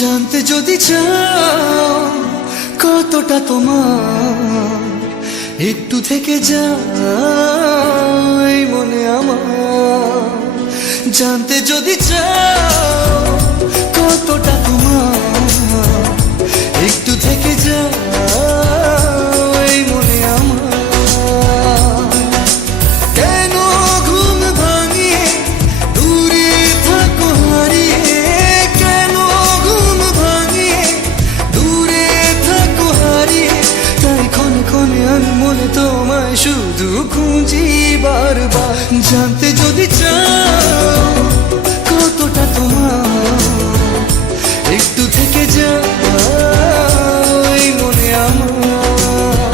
জানতে যদি চাও কতটা তোমার, একটু থেকে যাই মনে আমার। জানতে যদি চাও কতটা তোমার, একটু থেকে যাই মনে আমার। কেন ঘুম ভাঙিয়ে দূরে থাকো হারিয়ে, কেন ঘুম ভাঙিয়ে দূরে থাকো হারিয়ে, তাই ক্ষণে ক্ষণে আমি মনে তোমায় শুধু খুঁজি বারবার। জানতে যদি চাও কতটা তোমার, একটু থেকে যাই মনে আমার।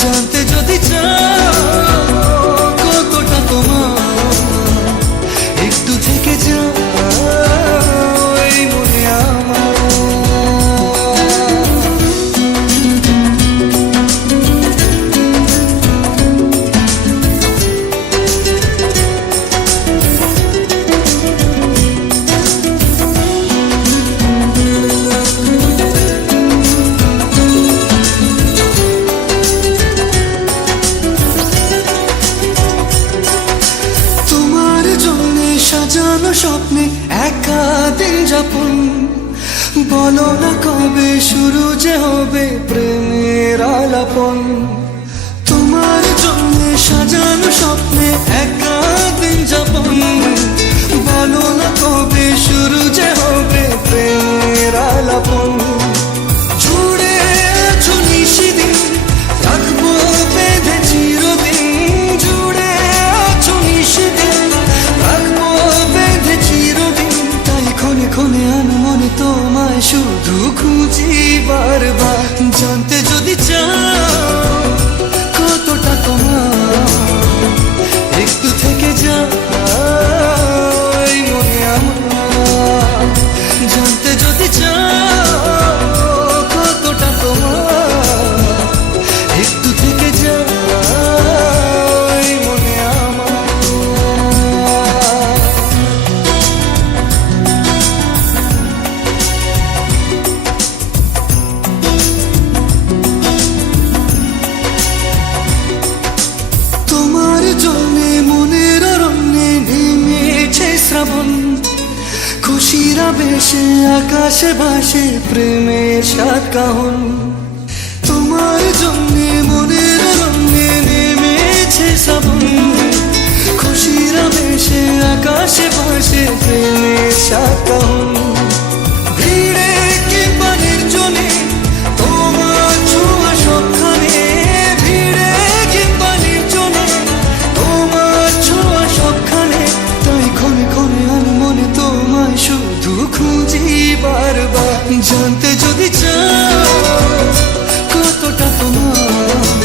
জানতে যদি চাও কতটা তোমার, একটু থেকে যাই মনে আমার। সাজানো স্বপ্নে একা দিন যাপন, বলো না কবে শুরু যে হবে প্রেমের আলাপন। তোমার জন্য সাজানো স্বপ্নে একা দিন যাপন, বলো না কবে শুরু যে হবে প্রেমের আলাপন। জুড়ে আছো নিশিদিন, রাখবো বেঁধে চিরদিন। জুড়ে আছো নিশিদিন, রাখবো বেঁধে চিরদিন। তাই ক্ষণে ক্ষণে আমি মনে তোমায় শুধু খুঁজি বারবার। জানতে যদি চাও কতটা তোমার, একটু থেকে যাই মনে আমার। জানতে যদি চাও কতটা তোমার, একটু থেকে যাই মনে আমার। তোমার জন্যে মনের অরণ্যে নেমেছে শ্রাবণ, খুশির আবেশে আকাশে ভাসে প্রেমের সাত কাহন। তোমার জন্যে মনের অরণ্যে নেমেছে শ্রাবণ, খুশির আবেশে আকাশে ভাসে প্রেমের সাত কাহন। ভিড়ে কিংবা নির্জনে তোমার ছোঁয়া সবখানে, ভিড়ে কিংবা নির্জনে তোমার ছোঁয়া সবখানে। তাই ক্ষণে ক্ষণে আমি মনে তোমায় শুধু খুঁজি বারবার। জানতে যদি চাও কতটা তোমার,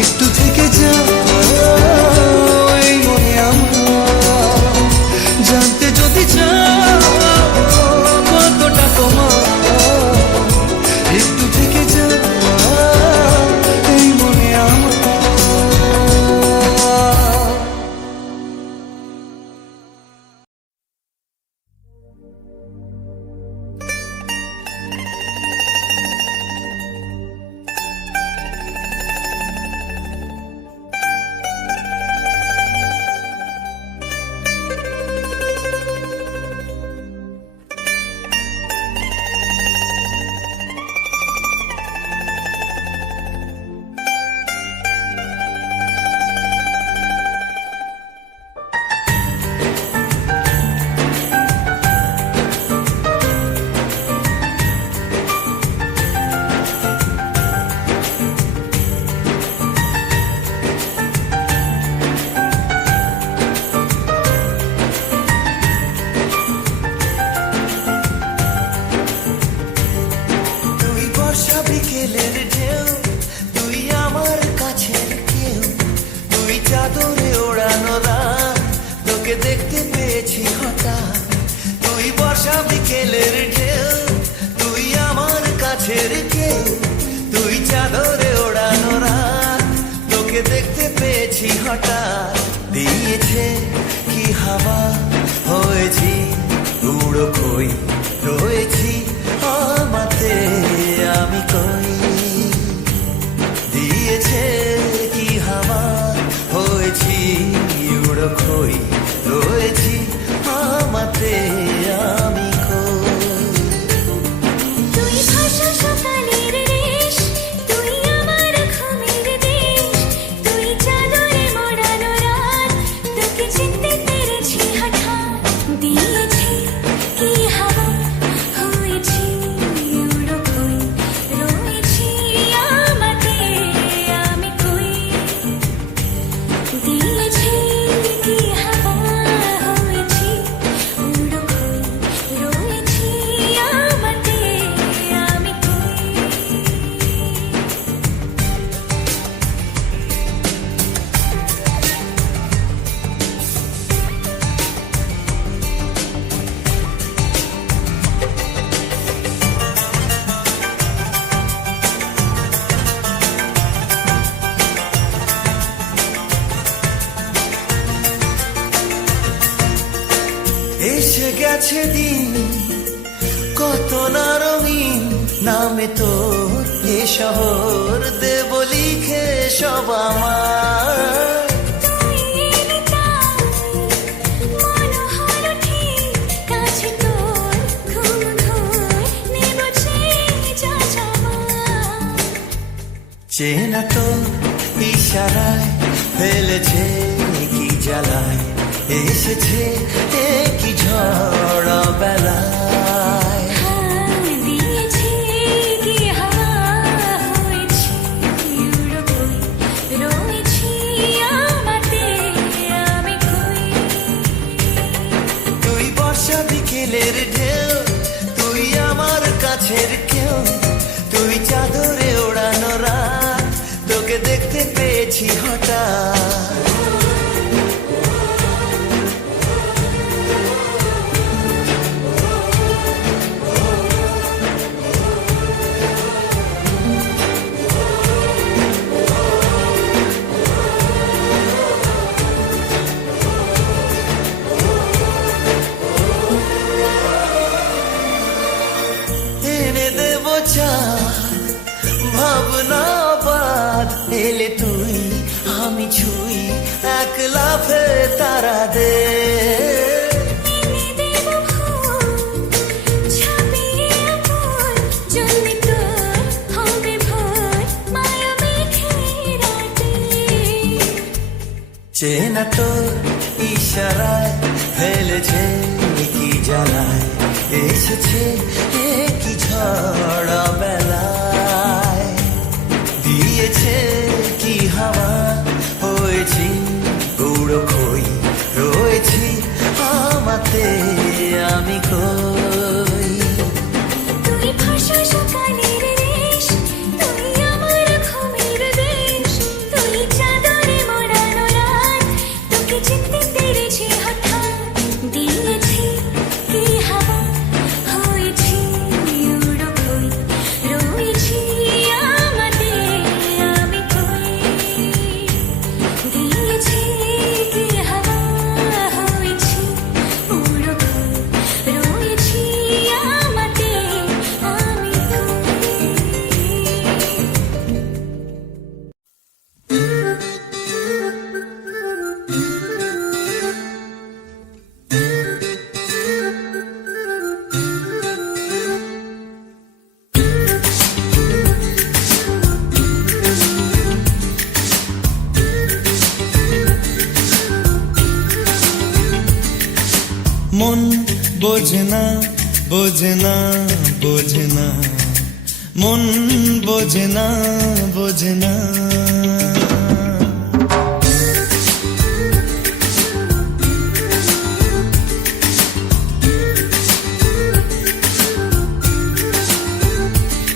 একটু থেকে যাই মনে আমার। জানতে যদি চাও কতটা তোমার, একটু থেকে যাই মনে আমার। দেখতে পেয়েছি হঠাৎ, তুই বর্ষা বিকেলের ঢেউ, তুই আমার কাছের কেউ, তুই চাদরে ওড়ানো রাত, তোকে দেখতে পেয়েছি হঠাৎ। দিয়েছে কি হাওয়া, হয়েছি উড়ো খই, রয়েছি কই রয়েছি আমাতে আমি তুই ভাষা সকালের রেশ, তুই আমার ঘুমের দেশ, তুই চাদরে মোড়ানো রাত, তোকে চিনতে পেরেছি হঠাৎ, দিয়েছি কি হাওয়া, হয়েছি উড়ো কই, রয়েছি আমাতে আমি কই, দিয়েছি কি হাওয়া, হয়েছি উড়ো কই, রয়েছি আমাতে আমি কই। এসে গেছে দিন কত না রঙিন নামে তোর এ শহর দেব লিখে সব আমার তুই এলি তাই মন হলো ঠিক কাছে তোর ঘুম ঘুর নেব যা চাওয়া চেনা তো ইশারায় ফেলেছে কি জ্বালায় এসেছে কি ঝড় বেলায় দিয়েছি কি হাওয়া হয়েছি উড়ো কই রয়েছি আমাতে আমি কই তুই বর্ষা বিকেলের ঢেউ তুই আমার কাছের কেউ তুই চাদরে ওড়ানো রাত তোকে দেখতে পেয়েছি হঠাৎ এনে দেব চাঁদ ভাবনা বাদ এলে তুই আমি ছুই এক লাফে তারা দে এনে দেব ফুল ছাপিয়ে ফুল জন্মে তোর হবে ভোর মায়া মেঘে রাতে চেনা তো ইশারায় ফেলেছে কি জ্বালায় এসেছে কি ঝড় বেলায় দিয়েছে কি হাওয়া হয়েছি উড়ো কই রয়েছি আমাতে আমি কই তুই ভাষা সকালের রেশ, তুই আমার ঘুমের দেশ, তুই চাদরে মোড়ানো রাত, তোকে চিনতে পেরেছি হঠাৎ, দিয়েছি কি হাওয়া, হয়েছি উড়ো কই, রয়েছি আমাতে আমি কই, দিয়েছি কি হাওয়া, হয়েছি উড়ো কই, রয়েছি আমাতে আমি কই। মন বোঝে না বোঝে না বোঝে না মন বোঝে না বোঝে না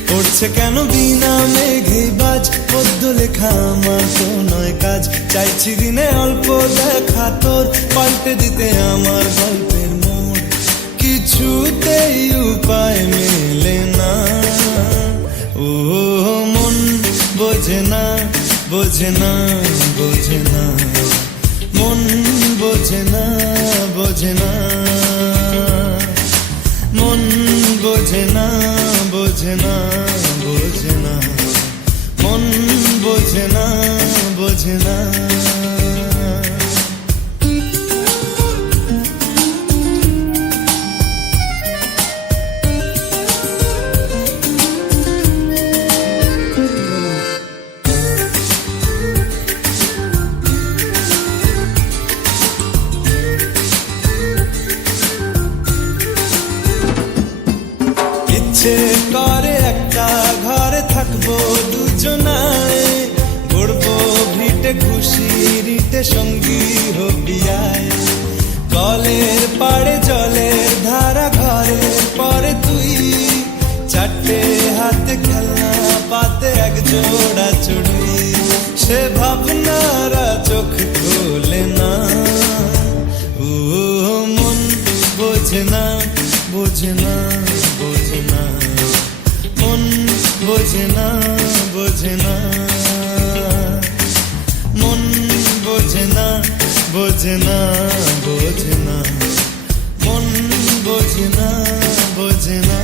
পড়ছে কেন বিনা মেঘে বাজ পদ্য লেখা আমার তো নয় কাজ চাইছি দিনে অল্প দেখা তোর পাল্টে দিতে আমার গল্পের মোড় কিছুতেই উপায় মেলে না ও মন বোঝে না বোঝে না বোঝে না মন বোঝে না বোঝে না মন বোঝে না বোঝে না বোঝে না মন বোঝে না বোঝে না যে সঙ্গী হবি আয়। কলের পাড়ে জলের ধারা ঘরের পরে তুই, চারটে হাতে খেলনা পাতে এক জোড়া চুড়ি। সে ভাবনারা চোখ খোলে না, ও মন বোঝে না, বোঝে না, বোঝে না, মন বোঝে না, বোঝে না, মন বোঝে না, বোঝে না, বোঝে না, মন বোঝে না, বোঝে না।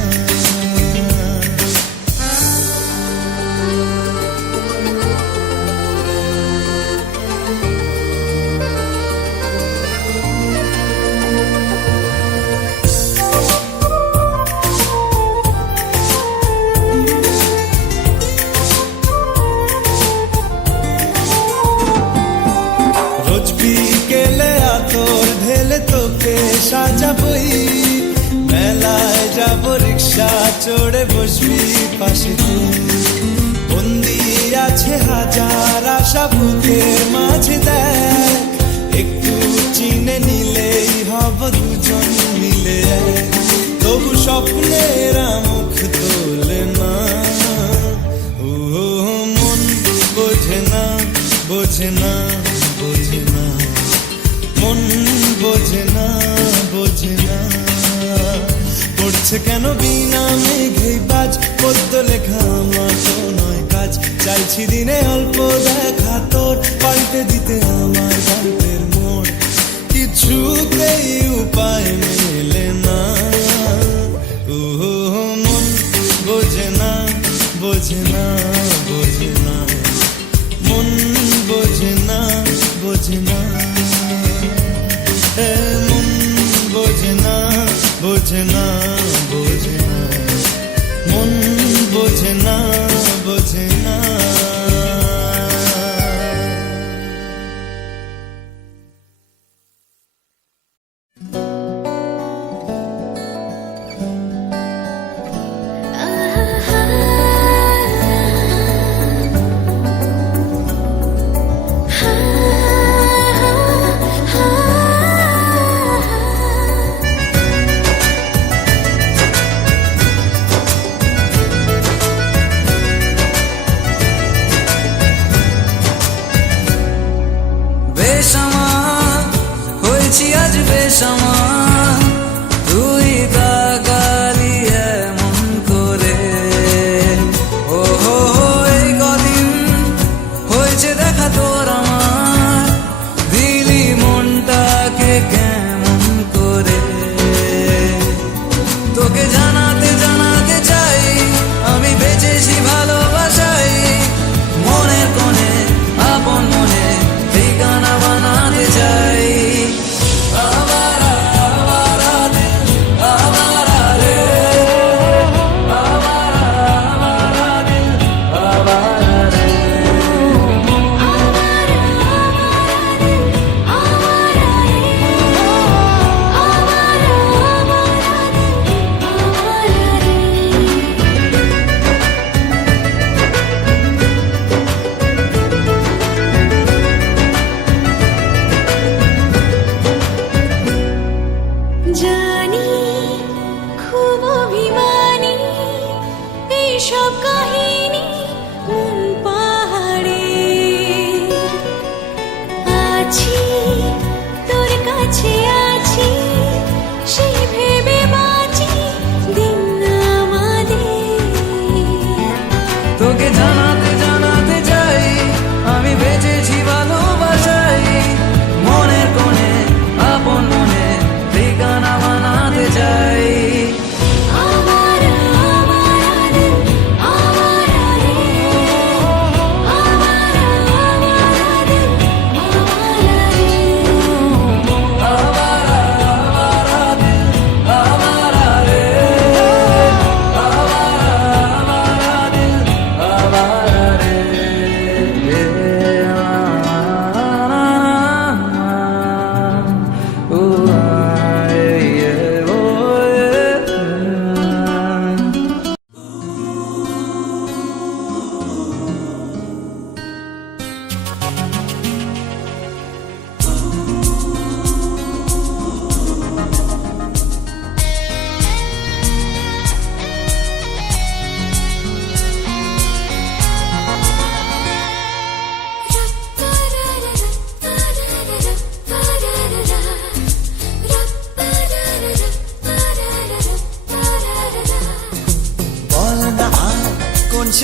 রোজ বিকেলে আতর ঢেলে তোকে সাজাবই, মেলায় যাব রিক্সা চড়ে বসবি পাশে তুই। বন্দি আছে হাজার আশা বুকের মাঝে, দেখ একটু চিনে নিলেই হব দুজন মিলে এক। তবু স্বপ্নেরা মুখ তোলে না, ও মন বোঝে না, বোঝে না, বোঝে না, মন বোঝে না, বোঝে না। পড়ছে কেন বিনা মেঘেই বাজ, পদ্য লেখা আমার তো নয় কাজ। চাইছি দিনে অল্প দেখা তোর, পাল্টে দিতে আমার গল্পের মোড়। কিছুতেই উপায় মেলে না, ও মন বোঝে না, বোঝে না, বোঝে না, মন বোঝে না, বোঝে না, মন বোঝে না, বোঝে না, বোঝে না, মন বোঝে না, বোঝে না। বেসামাল হয়েছি আজ বেসামাল, তুই তাকালি এমন করে। ও হো হো, এই কদিন হয়েছে দেখা তোর আমার, দিলি মনটাকে কেমন করে। তোকে জানাতে জানাতে চাই আমি বেঁচেছি ভালোবাসাই, মনের কোণে আপন মনে ঠিকানা বানাতে চাই। আবার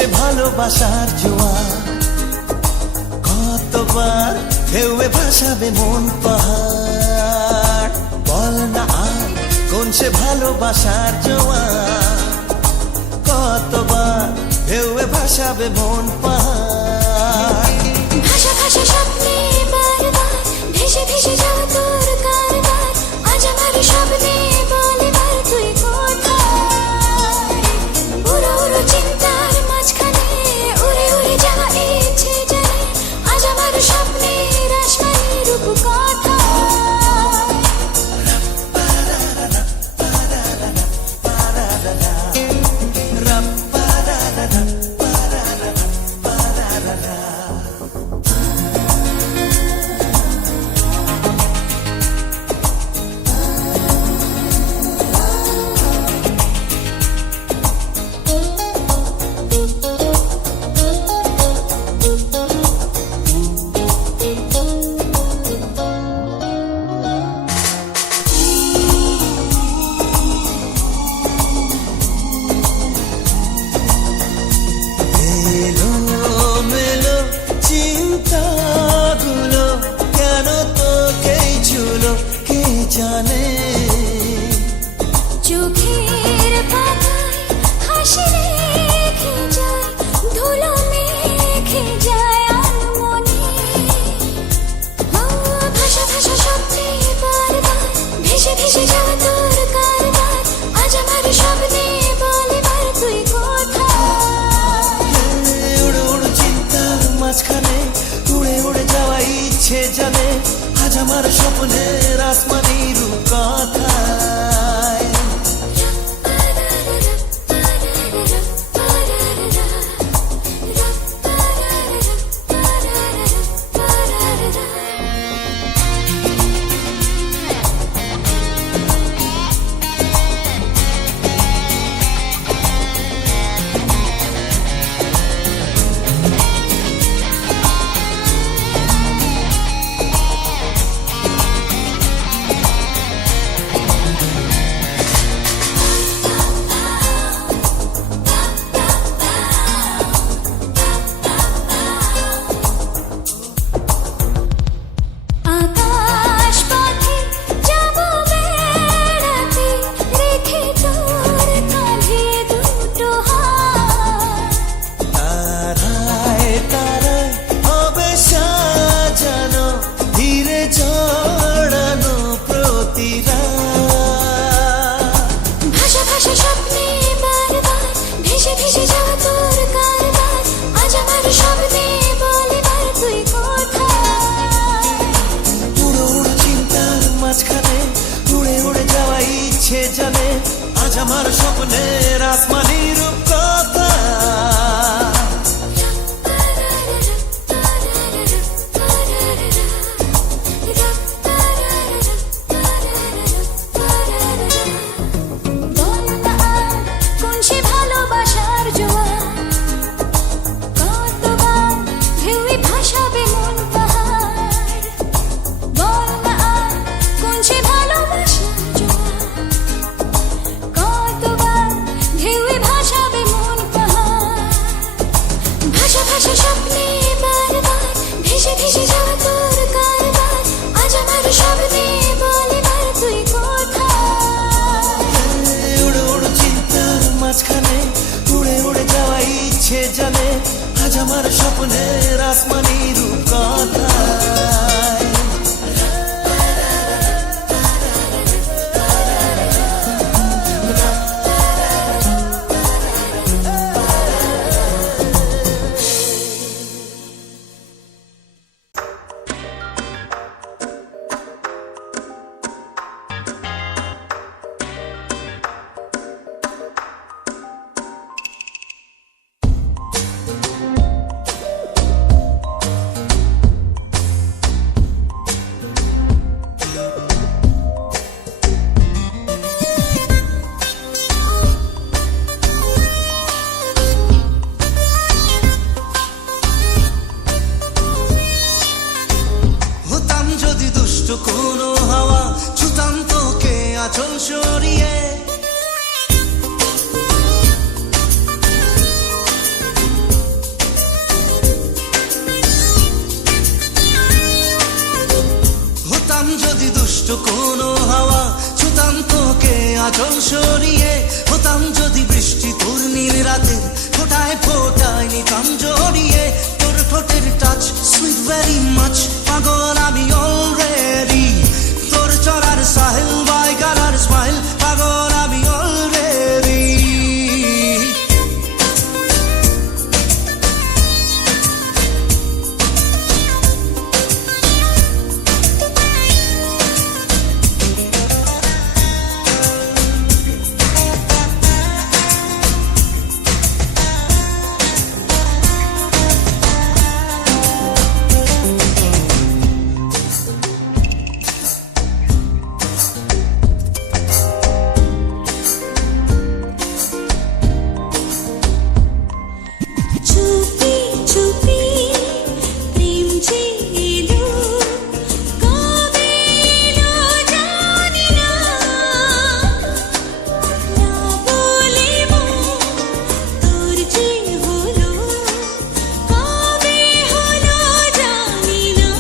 সে ভালোবাসার জোয়ার, কতবার ঢেউয়ে ভাসাবে মন পাহাড়। বল না আর কোন সে ভালোবাসার জোয়ার, কতবার ঢেউয়ে ভাসাবে মন পাহাড়। ভাষা ভাষা স্বপ্নে বারবার ভেসে ভেসে যাও তোর কারবার, আজ আমার স্বপ্নে বলে বার তুই কোথায়। উড়ো উড়ো চিন্তার মাঝখানে উড়ে উড়ে যাওয়া ইচ্ছে জানে, আজ আমার স্বপ্নের আসমানি রূপ কোথায়। এলো মেলো চিন্তাগুলো কেন তোকেই ছুলো কে জানে। চোখের পাতায় হাসি রেখে যায়, ধুলো মেখে যায় আনমনে। ভাষা ভাষা স্বপ্নে বারবার ভেসে ভেসে যাওয়া তোর কারবার, আজ আমার স্বপ্নে বলে বার তুই কোথায়। উড়ো উড়ো চিন্তার মাঝখানে উড়ে উড়ে যাওয়া ইচ্ছে জানে, আজ আমার স্বপ্নের আসমানি রূপ কথায়। আকাশ পথে যাব বেড়াতে, রেখে তোর কাঁধে দুটো হাত। তারায় তারায় হবে সাজানো ধীরে জড়ানো প্রতিরা। ভাষা ভাষা স্বপ্নে বারবার ভেসে ভেসে যাওয়া তোর কারবার, আজ আমার স্বপ্নে বলে বার তুই কোথায়। উড়ো উড়ো চিন্তার মাঝখানে উড়ে উড়ে যাওয়া ইচ্ছে জানে, আজ আমার স্বপ্নের আসমানি রূপ কথা। বল না আর কোন সে ভালোবাসার জোয়ার, কতবার ঢেউয়ে ভাসাবে মন পাহাড়। বল না আর কোন সে ভালোবাসার জোয়ার, কতবার ঢেউয়ে ভাসাবে মন পাহাড়। ভাষা ভাষা স্বপ্নে বারবার ভেসে ভেসে যাওয়া তোর কারবার, আজ আমার স্বপ্নে বলে বার তুই কোথায়। উড়ো উড়ো চিন্তার মাঝখানে উড়ে উড়ে যাওয়া ইচ্ছে জানে, আজ আমার স্বপ্নের আসমানি রূপ কথায়। কোনো হাওয়া, ছুতাম তোকে আঁচল সরিয়ে, হতাম যদি বৃষ্টি তোর নীল রাতে, ফোটায় ফোটায় নিতাম জড়িয়ে, তোর ঠোঁটের টাচ সুইট ভেরি মাচ, পাগল আমি অলরেডি, তোর চড়ার সাহেল বাই গালার স্মাইল, পাগল আমি অলরেডি। চুপি চুপি প্রেম যে এলো, কবে এলো জানি না, না বলে তোর যে হলো, কবে হলো জানি না।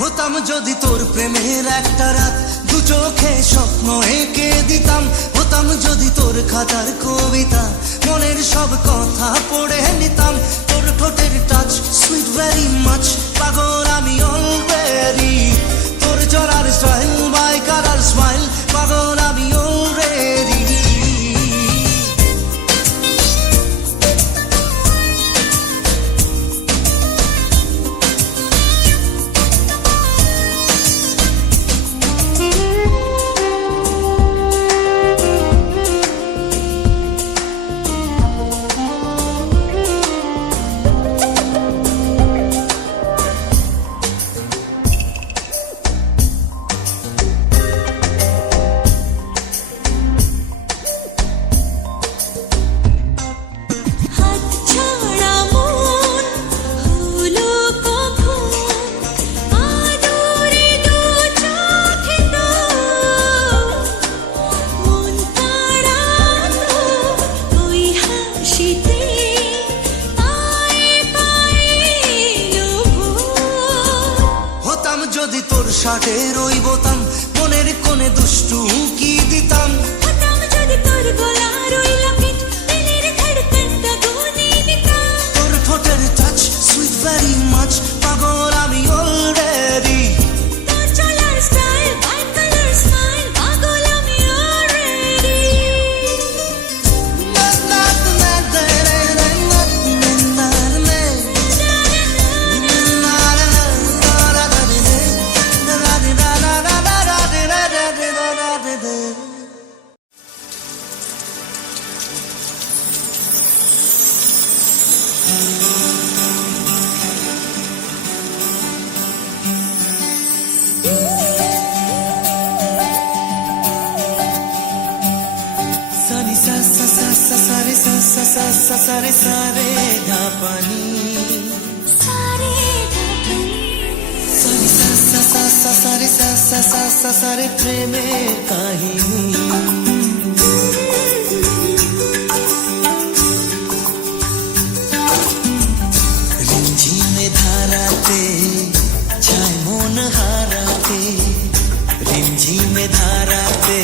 হতাম যদি তোর প্রেমের একটা রাত, দু চোখে স্বপ্ন এঁকে দিতাম, হতাম যদি তোর খাতার কবিতা, মনের সব কথা পড়ে নিতাম, তোর ঠোঁটের টাচ সুইট ভেরি মাচ, পাগল আমি অলরেডি, তোর চড়ার স্টাইল বাই কালার স্মাইল, পাগল আমি অলরেডি। হাত ছাড়া মন হলো কখন, আদরে দু চোখে তো মন কাড়ানো ওই হাসিতে, পায়ে পায়ে এলো ভোর। হতাম যদি তোর শার্টের ওই বোতাম, মনের কোণে দুষ্টু কি দিতাম, হতাম যদি তোর গলার ওই লকেট, দিলের ধড়কনটা গুনে নিতাম, তোর ঠোঁটের টাচ সুইট ভেরি মাচ, পাগল আমি অলরেডি, তোর চলার স্টাইল বাই কালার স্মাইল, পাগল আমি অলরেডি। সানি সা সা সা সা সা রে সা সা সা সা সা রে সা রে ধা পানি, সারে ঢাকনি, সানি সা সা সা সা সা রে সা সা সা সা সা রে প্রেমের কাহিনী। রিমঝিমে ধারাতে ছায় মন হারাতে, রিমঝিমে ধারাতে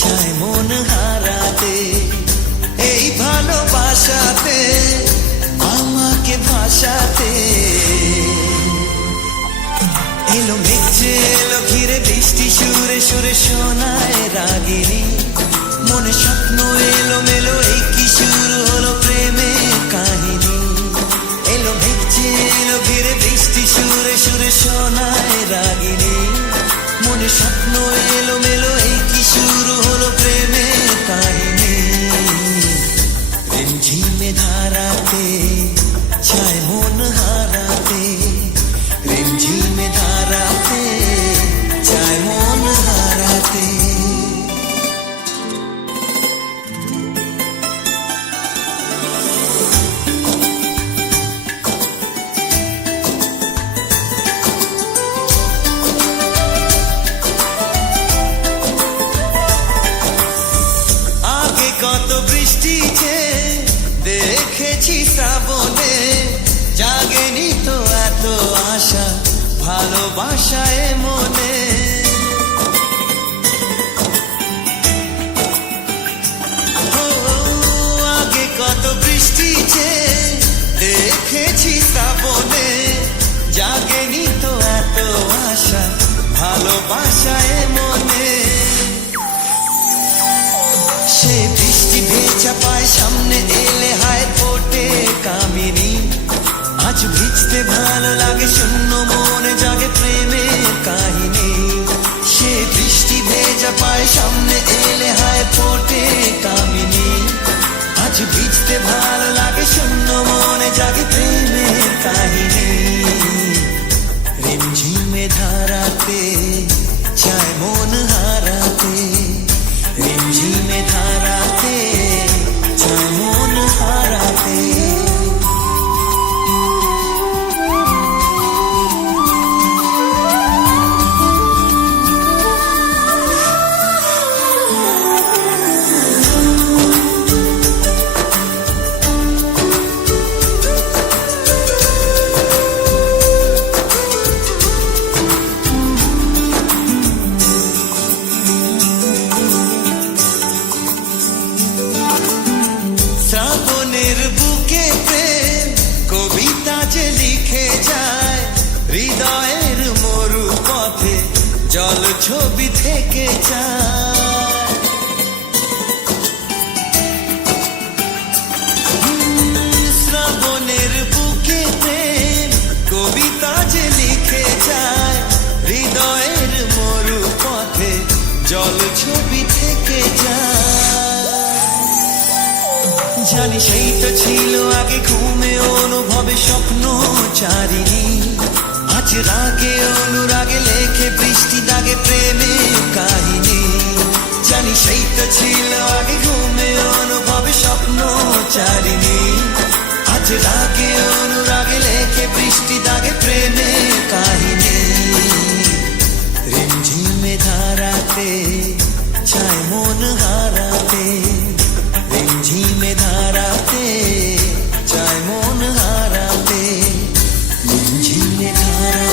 ছায় মন হারাতে, এই ভালোবাসাতে আমাকে ভাসাতে, এলো মেঘে এলো ঘিরে বৃষ্টি সুরে সুরে শোনায় রাগিনী, মনে স্বপ্ন এলো মেলো এই কি শুরু হলো প্রেমের কাহিনী, এলো মেঘে এলো ঘিরে বৃষ্টি সুরে সুরে শোনায় রাগিনী, মনে স্বপ্ন এলো মেলো এই কি শুরু হলো প্রেমের কাহিনী। রিমঝিমে ধারাতে ছায় মন হারাতে, রিমঝিমে ধারাতে ছায় মন হারাতে। শ্রাবণে জাগেনি তো এত আশা ভালোবাসায় মনে ভাষায় মনে সে বৃষ্টি ভেজা পায় সামনে এলে হায় ফোটে কামিনী আজ ভিজতে ভালো লাগে শূন্য মনে জাগে প্রেমের কাহিনী সে বৃষ্টি ভেজা পায় সামনে এলে হায় ফোটে কামিনী আজ ভিজতে ভালো লাগে শূন্য মনে জাগে প্রেমের কাহিনী রিমঝিমে ধারাতে চায় মন হারাতে রিমঝিমে ধারাতে চায় মন হারাতে শ্রাবণের বুকে প্রেম কবিতা যে লিখে যায় হৃদয়ের মরু পথে জল ছবি থেকে যায় শ্রাবণের বুকে প্রেম কবিতা যে লিখে যায় হৃদয়ের মরু পথে জল ছবি থেকে যায় জানি সেই তো ছিল আগে ঘুমে অনুভবে স্বপ্ন চারিণী আজ রাগে অনুরাগে লেখে বৃষ্টি দাগে প্রেমে কাহিনী জানি সেই তো ছিল আগে ঘুমে অনুভবে স্বপ্ন চারিণী আজ রাগে অনুরাগে লেখে বৃষ্টি দাগে প্রেমে কাহিনী রিমঝিমে ধারাতে চায় মন হারাতে রিমঝিমে ধারাতে চায় মন হারাতে রিমঝিমে ধারা